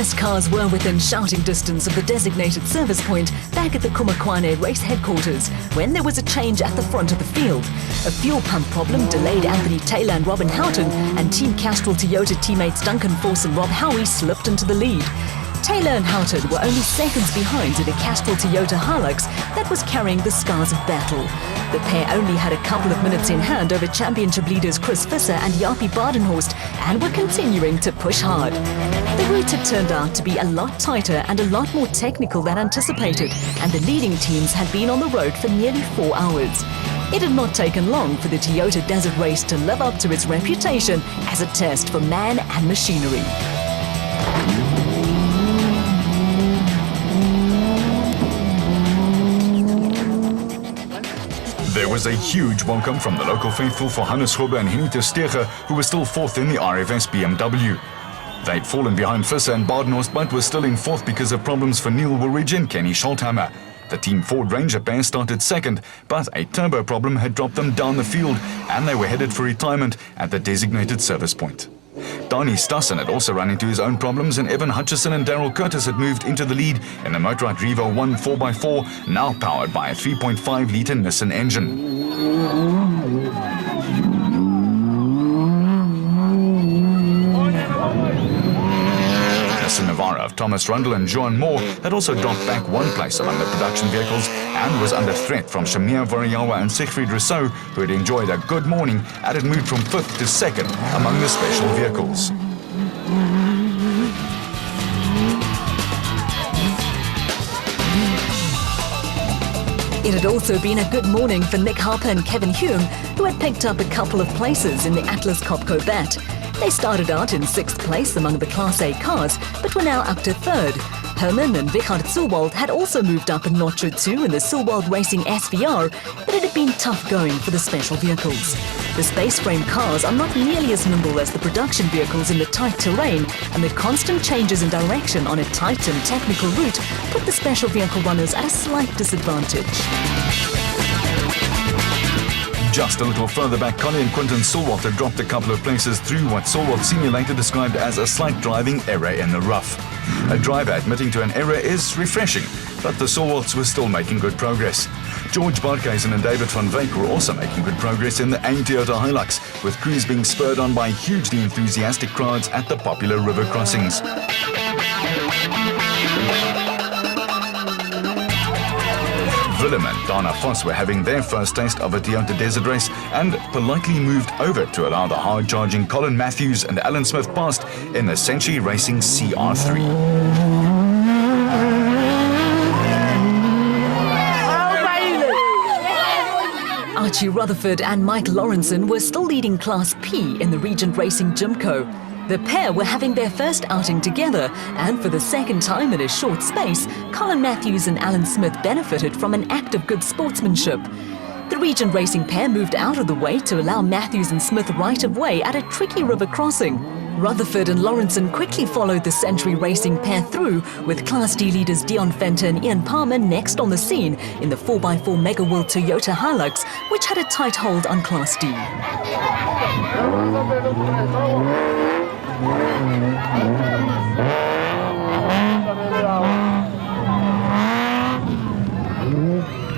first cars were within shouting distance of the designated service point back at the Kumakwane race headquarters when there was a change at the front of the field. A fuel pump problem delayed Anthony Taylor and Robin Houghton, and Team Castrol Toyota teammates Duncan Force and Rob Howie slipped into the lead. Taylor and Houghton were only seconds behind in a Castrol Toyota Hilux that was carrying the scars of battle. The pair only had a couple of minutes in hand over championship leaders Chris Visser and Jaapie Badenhorst and were continuing to push hard. The route had turned out to be a lot tighter and a lot more technical than anticipated, and the leading teams had been on the road for nearly 4 hours. It had not taken long for the Toyota Desert Race to live up to its reputation as a test for man and machinery. There was a huge welcome from the local faithful for Hannes Grobbe and Henny Terstege, who were still fourth in the RFS BMW. They'd fallen behind Visser and Badenhorst, but were still in fourth because of problems for Neil Woolridge and Kenny Scholthammer. The Team Ford Ranger pair started second, but a turbo problem had dropped them down the field, and they were headed for retirement at the designated service point. Donnie Stassen had also run into his own problems, and Evan Hutchison and Daryl Curtis had moved into the lead in the Motorrad Revo 1 4x4, now powered by a 3.5-litre Nissan engine. Navarra of Thomas Rundle and Johan Moore had also dropped back one place among the production vehicles and was under threat from Shamir Voriyawa and Siegfried Rousseau, who had enjoyed a good morning and had moved from 5th to 2nd among the special vehicles. It had also been a good morning for Nick Harper and Kevin Hume, who had picked up a couple of places in the Atlas Copco BAT. They started out in 6th place among the Class A cars, but were now up to 3rd. Herman and Wichard Sulwald had also moved up a notch or two in the Sulwald Racing SVR, but it had been tough going for the special vehicles. The space frame cars are not nearly as nimble as the production vehicles in the tight terrain, and the constant changes in direction on a tight and technical route put the special vehicle runners at a slight disadvantage. Just a little further back, Connie and Quinton Sulwald had dropped a couple of places through what Sulwald Senior later described as a slight driving error in the rough. A driver admitting to an error is refreshing, but the Sulwalds were still making good progress. George Barkhuizen and David van Wyk were also making good progress in the AIM Toyota Hilux, with crews being spurred on by hugely enthusiastic crowds at the popular river crossings. Willem and Dana Vos were having their first taste of a Toyota Desert Race and politely moved over to allow the hard-charging Colin Matthews and Alan Smith past in the Century Racing CR3. Archie Rutherford and Mike Lawrenson were still leading Class P in the Regent Racing Gymco. The pair were having their first outing together, and for the second time in a short space, Colin Matthews and Alan Smith benefited from an act of good sportsmanship. The Regent Racing pair moved out of the way to allow Matthews and Smith right of way at a tricky river crossing. Rutherford and Lawrenson quickly followed the Century Racing pair through, with Class D leaders Dion Fenter and Ian Palmer next on the scene in the 4x4 Mega World Toyota Hilux, which had a tight hold on Class D.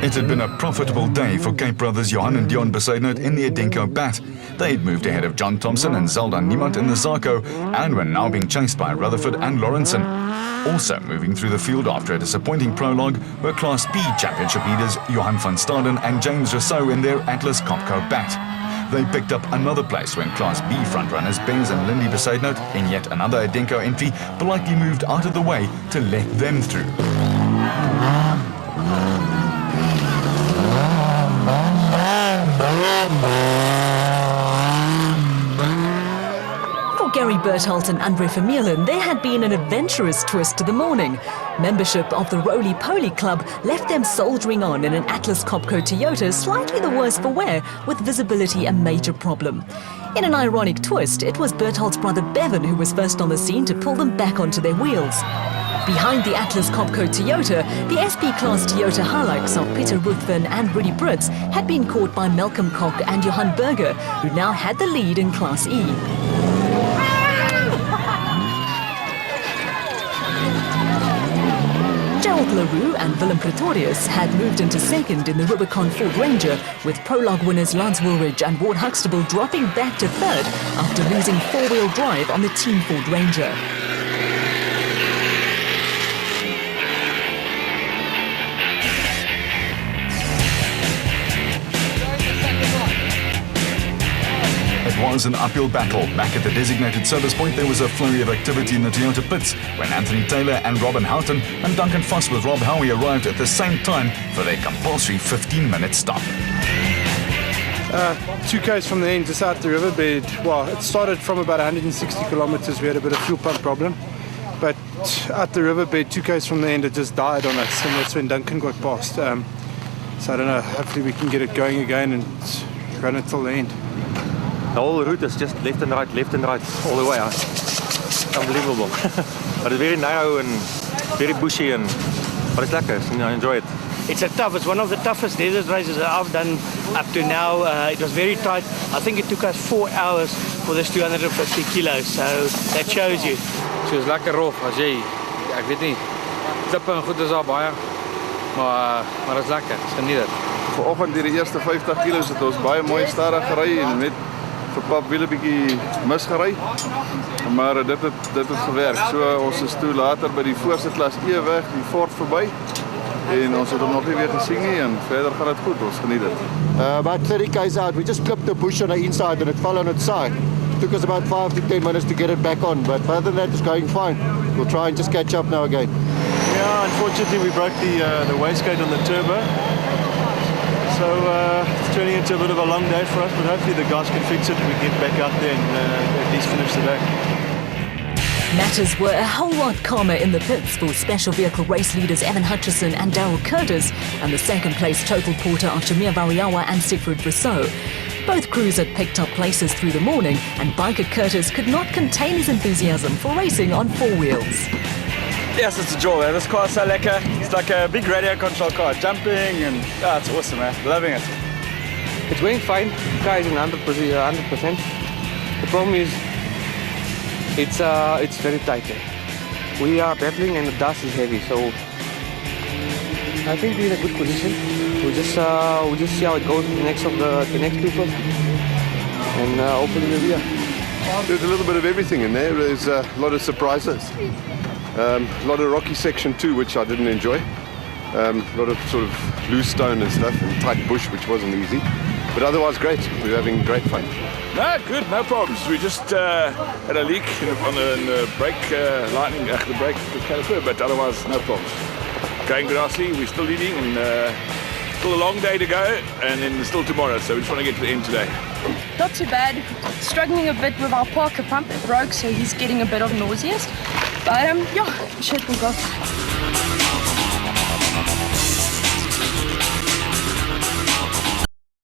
It had been a profitable day for Cape brothers Johan and Dion Besaidnout in the Adenko BAT. They'd moved ahead of John Thompson and Zelda Niemand in the Zarko, and were now being chased by Rutherford and Lawrenson. Also moving through the field after a disappointing prologue were Class B championship leaders Johan van Staden and James Rousseau in their Atlas Copco BAT. They picked up another place when Class B frontrunners Benz and Lindy Besaidnout, in yet another Adenko entry, politely moved out of the way to let them through. For Gary Berthold and Andre Vermeulen, there had been an adventurous twist to the morning. Membership of the Roly Poly Club left them soldiering on in an Atlas Copco Toyota, slightly the worse for wear, with visibility a major problem. In an ironic twist, it was Berthold's brother Bevan who was first on the scene to pull them back onto their wheels. Behind the Atlas Copco Toyota, the SP Class Toyota Hilux of Peter Ruthven and Rudy Brits had been caught by Malcolm Koch and Johan Berger, who now had the lead in Class E. Leroux and Willem Pretorius had moved into second in the Rubicon Ford Ranger, with prologue winners Lance Woolridge and Ward Huxtable dropping back to third after losing four-wheel drive on the Team Ford Ranger. It was an uphill battle. Back at the designated service point, there was a flurry of activity in the Toyota pits when Anthony Taylor and Robin Houghton and Duncan Foss with Rob Howie arrived at the same time for their compulsory 15-minute stop. 2Ks from the end, just out the riverbed. Well, it started from about 160 kilometers. We had a bit of fuel pump problem. But at the riverbed, 2Ks from the end, it just died on us. And that's when Duncan got past. So I don't know, hopefully we can get it going again and run it till the end. The whole route is just left and right all the way. Unbelievable. But it's very narrow and very bushy, but it's lekker. I enjoy it. It's one of the toughest desert races that I've done up to now. It was very tight. I think it took us 4 hours for this 250 kilos, so that shows you. So is lekker rof as jy, ek weet nie, klippe en goed is daar baie, maar dit is lekker, ek geniet dit. Vanoggend die eerste 50 kilos het ons baie mooi stadig gery en net vir pap wiele bietjie misgery. Maar dit het gewerk. So ons is toe later by die voorste klas E weg, die Ford verby. En ons het hom nog nie weer gesien nie en verder gaan dit goed, ons geniet dit. About 30 k's out, we just clipped the bush on the inside and it fell on its side. It took us about 5 to 10 minutes to get it back on, but other than that, it's going fine. We'll try and just catch up now again. Yeah, unfortunately we broke the wastegate on the turbo. So it's turning into a bit of a long day for us, but hopefully the guys can fix it and we get back out there and at least finish the day. Matters were a whole lot calmer in the pits for special vehicle race leaders Evan Hutchison and Daryl Curtis and the second place total porter Archimia Variawa and Siegfried Brissot. Both crews had picked up places through the morning and biker Curtis could not contain his enthusiasm for racing on four wheels. Yes, it's a joy, man. This car's so lekker. It's like a big radio control car, jumping and it's awesome, man. Loving it. It's going fine, the car is in 100%. The problem is, it's very tight. We are battling and the dust is heavy, so I think we're in a good position. We'll just see how it goes in the next people, and hopefully we'll be here. There's a little bit of everything in there. There's a lot of surprises. A lot of rocky section too, which I didn't enjoy. A lot of sort of loose stone and stuff, and tight bush, which wasn't easy. But otherwise, great. We're having great fun. No, good, no problems. We just had a leak on the brake lining, the brake caliper, but otherwise, no problems. Going grassy, we're still leading, and still a long day to go, and then still tomorrow, so we just want to get to the end today. Not too bad. Struggling a bit with our Parker pump. It broke, so he's getting a bit of nauseous. But yeah, shit will go.